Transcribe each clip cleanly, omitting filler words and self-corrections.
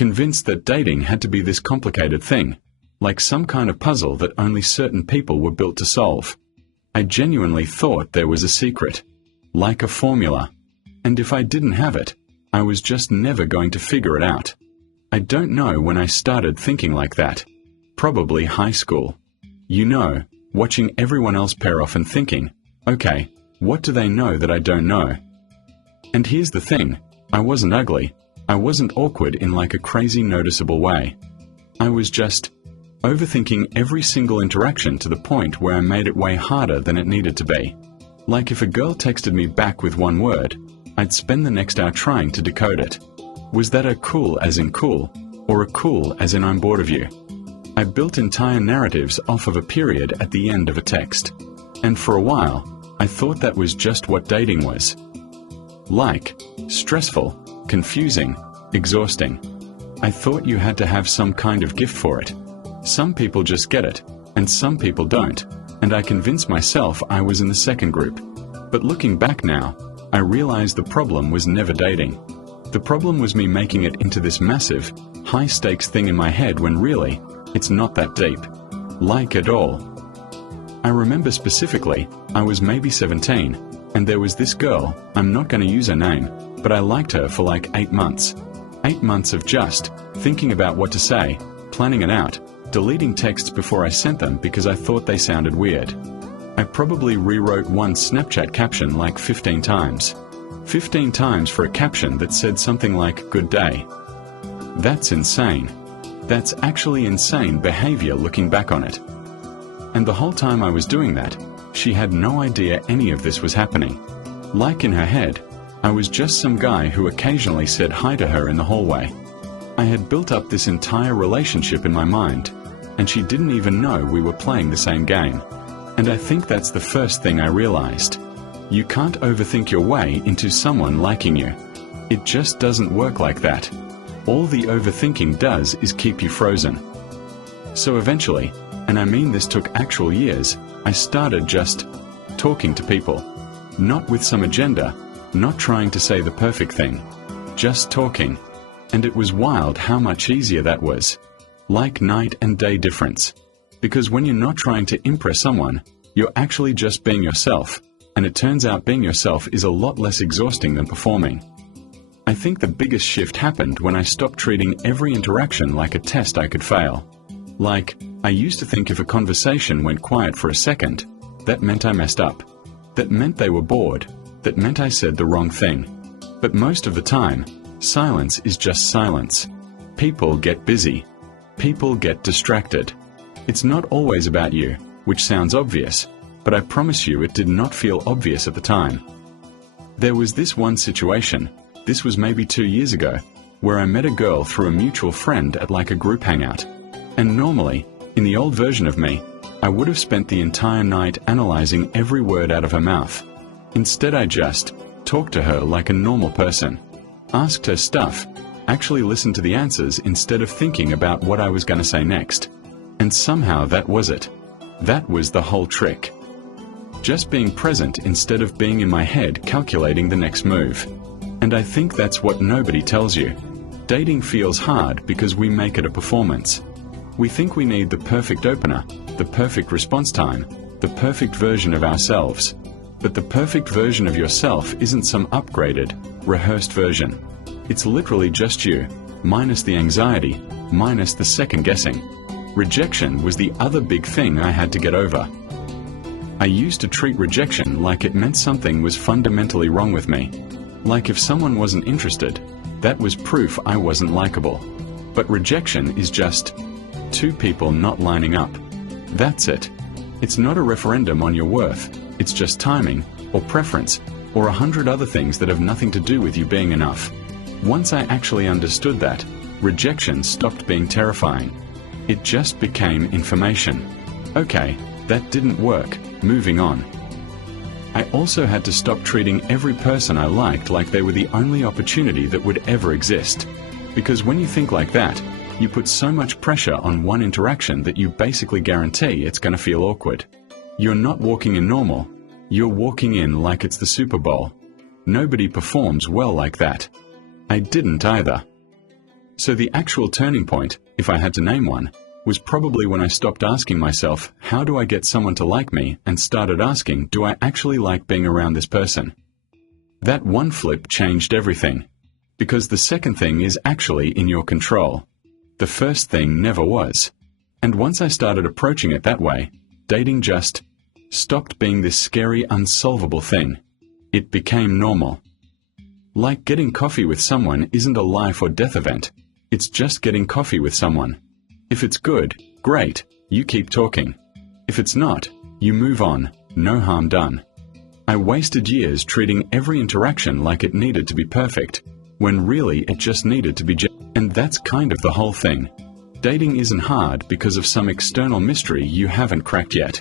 convinced that dating had to be this complicated thing, like some kind of puzzle that only certain people were built to solve. I genuinely thought there was a secret, like a formula, and if I didn't have it, I was just never going to figure it out. I don't know when I started thinking like that. Probably high school. You know, watching everyone else pair off and thinking, okay, what do they know that I don't know? And here's the thing, I wasn't ugly. I wasn't awkward in like a crazy noticeable way. I was just overthinking every single interaction to the point where I made it way harder than it needed to be. Like if a girl texted me back with one word, I'd spend the next hour trying to decode it. Was that a cool as in cool, or a cool as in I'm bored of you? I built entire narratives off of a period at the end of a text. And for a while, I thought that was just what dating was. Like, stressful, confusing, exhausting. I thought you had to have some kind of gift for it. Some people just get it, and some people don't, and I convinced myself I was in the second group. But looking back now, I realized the problem was never dating. The problem was me making it into this massive, high-stakes thing in my head when really, it's not that deep. Like at all. I remember specifically, I was maybe 17, and there was this girl, I'm not going to use her name, but I liked her for like 8 months. 8 months of just thinking about what to say, planning it out, deleting texts before I sent them because I thought they sounded weird. I probably rewrote one Snapchat caption like 15 times. 15 times for a caption that said something like, good day. That's insane. That's actually insane behavior looking back on it. And the whole time I was doing that, she had no idea any of this was happening. Like in her head, I was just some guy who occasionally said hi to her in the hallway. I had built up this entire relationship in my mind, and she didn't even know we were playing the same game. And I think that's the first thing I realized. You can't overthink your way into someone liking you. It just doesn't work like that. All the overthinking does is keep you frozen. So eventually, and I mean this took actual years, I started just talking to people. Not with some agenda, not trying to say the perfect thing, just talking. And it was wild how much easier that was. Like night and day difference. Because when you're not trying to impress someone, you're actually just being yourself, and it turns out being yourself is a lot less exhausting than performing. I think the biggest shift happened when I stopped treating every interaction like a test I could fail. Like, I used to think if a conversation went quiet for a second, that meant I messed up. That meant they were bored. That meant I said the wrong thing. But most of the time, silence is just silence. People get busy. People get distracted. It's not always about you, which sounds obvious, but I promise you it did not feel obvious at the time. There was this one situation, this was maybe 2 years ago, where I met a girl through a mutual friend at like a group hangout. And normally, in the old version of me, I would have spent the entire night analyzing every word out of her mouth. Instead I just talked to her like a normal person. Asked her stuff, actually listened to the answers instead of thinking about what I was going to say next. And somehow that was it. That was the whole trick. Just being present instead of being in my head calculating the next move. And I think that's what nobody tells you. Dating feels hard because we make it a performance. We think we need the perfect opener, the perfect response time, the perfect version of ourselves. But the perfect version of yourself isn't some upgraded, rehearsed version. It's literally just you, minus the anxiety, minus the second guessing. Rejection was the other big thing I had to get over. I used to treat rejection like it meant something was fundamentally wrong with me. Like if someone wasn't interested, that was proof I wasn't likable. But rejection is just two people not lining up. That's it. It's not a referendum on your worth, it's just timing, or preference, or 100 other things that have nothing to do with you being enough. Once I actually understood that, rejection stopped being terrifying. It just became information. Okay, that didn't work, moving on. I also had to stop treating every person I liked like they were the only opportunity that would ever exist. Because when you think like that, you put so much pressure on one interaction that you basically guarantee it's going to feel awkward. You're not walking in normal, you're walking in like it's the Super Bowl. Nobody performs well like that. I didn't either. So the actual turning point, if I had to name one, was probably when I stopped asking myself, how do I get someone to like me, and started asking, do I actually like being around this person? That one flip changed everything. Because the second thing is actually in your control. The first thing never was. And once I started approaching it that way, dating just stopped being this scary, unsolvable thing. It became normal. Like getting coffee with someone isn't a life or death event. It's just getting coffee with someone. If it's good, great, you keep talking. If it's not, you move on, no harm done. I wasted years treating every interaction like it needed to be perfect, when really it just needed to be and that's kind of the whole thing. Dating isn't hard because of some external mystery you haven't cracked yet.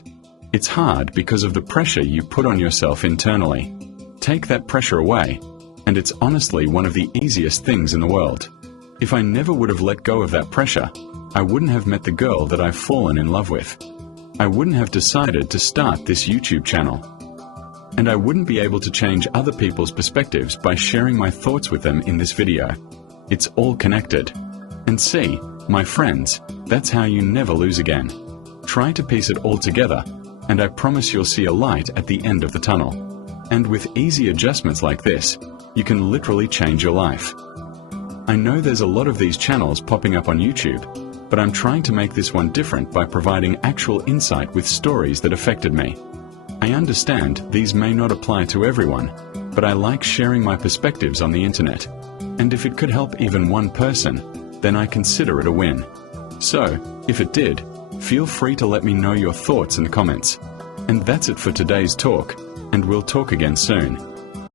It's hard because of the pressure you put on yourself internally. Take that pressure away, and it's honestly one of the easiest things in the world. If I never would have let go of that pressure, I wouldn't have met the girl that I've fallen in love with. I wouldn't have decided to start this YouTube channel. And I wouldn't be able to change other people's perspectives by sharing my thoughts with them in this video. It's all connected. And see, my friends, that's how you never lose again. Try to piece it all together, and I promise you'll see a light at the end of the tunnel. And with easy adjustments like this, you can literally change your life. I know there's a lot of these channels popping up on YouTube, but I'm trying to make this one different by providing actual insight with stories that affected me. I understand these may not apply to everyone, but I like sharing my perspectives on the internet. And if it could help even one person, then I consider it a win. So, if it did, feel free to let me know your thoughts in the comments. And that's it for today's talk, and we'll talk again soon.